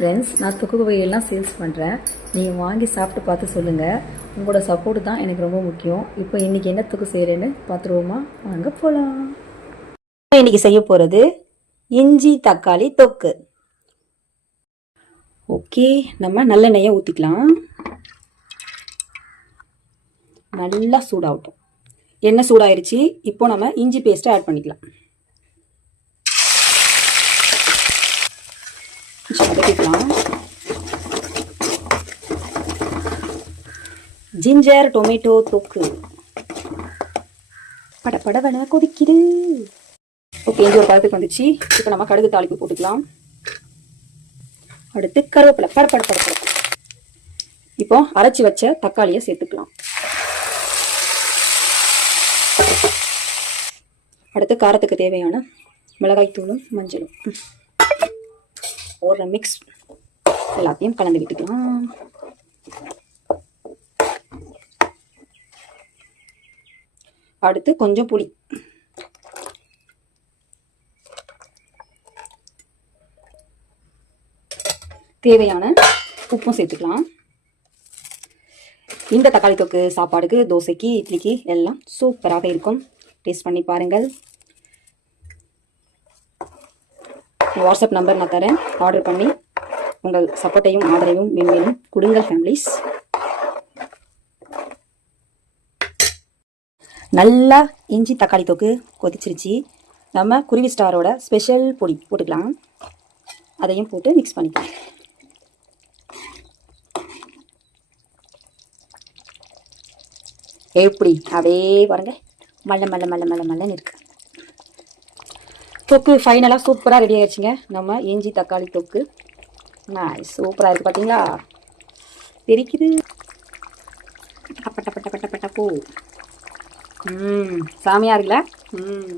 Friends நான் தொக்கு வகையெல்லாம் sales பண்ணுறேன் நீங்கள் வாங்கி சாப்பிட்டு பார்த்து சொல்லுங்கள் உங்களோட சப்போர்ட் தான் எனக்கு ரொம்ப முக்கியம். இப்போ இன்றைக்கி என்ன தொக்கு செய்கிறேன்னு பார்த்துருவோமா? வாங்க போகலாம் இன்றைக்கி செய்ய போகிறது இஞ்சி தக்காளி தொக்கு. ஓகே நம்ம நல்லெண்ணெயை ஊற்றிக்கலாம் நல்லா சூடாகட்டும். எண்ணெய் சூடாயிருச்சு. இப்போ நம்ம இஞ்சி பேஸ்ட்டை ஆட் பண்ணிக்கலாம். வதக்கிக்கலாம் ஜிஞ்சர் டொமேட்டோ தொக்கு. பட கொதிக்குது. ஓகே இங்கே ஒரு பதத்துக்கு வந்துச்சு. இப்போ நம்ம கடுகு தாளிப்பு போட்டுக்கலாம். அடுத்து கருவேப்பிலை. படப்பட படப்பட இப்போ அரைச்சி வச்ச தக்காளியை சேர்த்துக்கலாம். அடுத்து காரத்துக்கு தேவையான மிளகாய்த்தூளும் மஞ்சளும். ஒரு மிக்ஸ் எல்லாத்தையும் கலந்து விட்டுக்கலாம். அடுத்து கொஞ்சம் புளி. தேவையான உப்பும் சேர்த்துக்கலாம். இந்த தக்காளி தொக்கு சாப்பாடுக்கு தோசைக்கு இட்லிக்கு எல்லாம் சூப்பராக இருக்கும். டேஸ்ட் பண்ணி பாருங்கள். வாட்ஸ்அப் நம்பர் நான் தரேன். ஆர்டர் பண்ணி உங்கள் சப்போர்ட்டையும் ஆதரவையும் மென்மேலும் கொடுங்கள் ஃபேமிலிஸ் நல்லா இஞ்சி தக்காளி தொக்கு கொதிச்சிருச்சு. நம்ம குருவி ஸ்டாரோட ஸ்பெஷல் பொடி போட்டுக்கலாம். அதையும் போட்டு மிக்ஸ் பண்ணிக்கலாம். எப்படி? அதே பாருங்க. மல்ல மல்ல மல்ல மல்ல மல்லன்னு இருக்கு. தொக்கு ஃபைனலாக சூப்பராக ரெடி ஆகிடுச்சிங்க நம்ம இஞ்சி தக்காளி தொக்கு. நான் சூப்பராக இருக்குது பார்த்தீங்களா தெரிக்குது. பட்ட பட்ட பட்ட பட்ட பூ ம் சாமியாக இருக்குல்ல? ம்.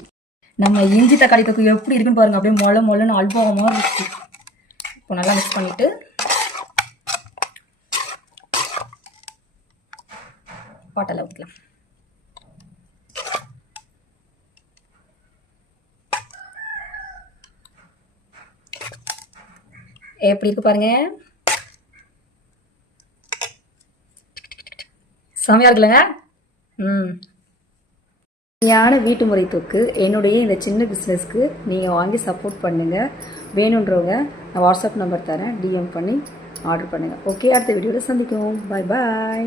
நம்ம இஞ்சி தக்காளி தொக்கு எப்படி இருக்குன்னு பாருங்க. அப்படியே மொள மொளன்னு அல்பமாக இருக்கு. இப்போ நல்லா மிக்ஸ் பண்ணிவிட்டு பாட்டில் ஊற்றலாம் எப்படி இருக்கு பாருங்க. செமையா இருக்குல்லங்க. ம். ஞான வீட்டு முறை தொக்கு. என்னுடைய இந்த சின்ன பிஸ்னஸ்க்கு நீங்கள் வாங்கி சப்போர்ட் பண்ணுங்கள் வேணுன்றவங்க நான் வாட்ஸ்அப் நம்பர் தரேன். டிஎம் பண்ணி ஆர்டர் பண்ணுங்கள் ஓகே அடுத்த வீடியோவில் சந்திக்கும் பாய் பாய்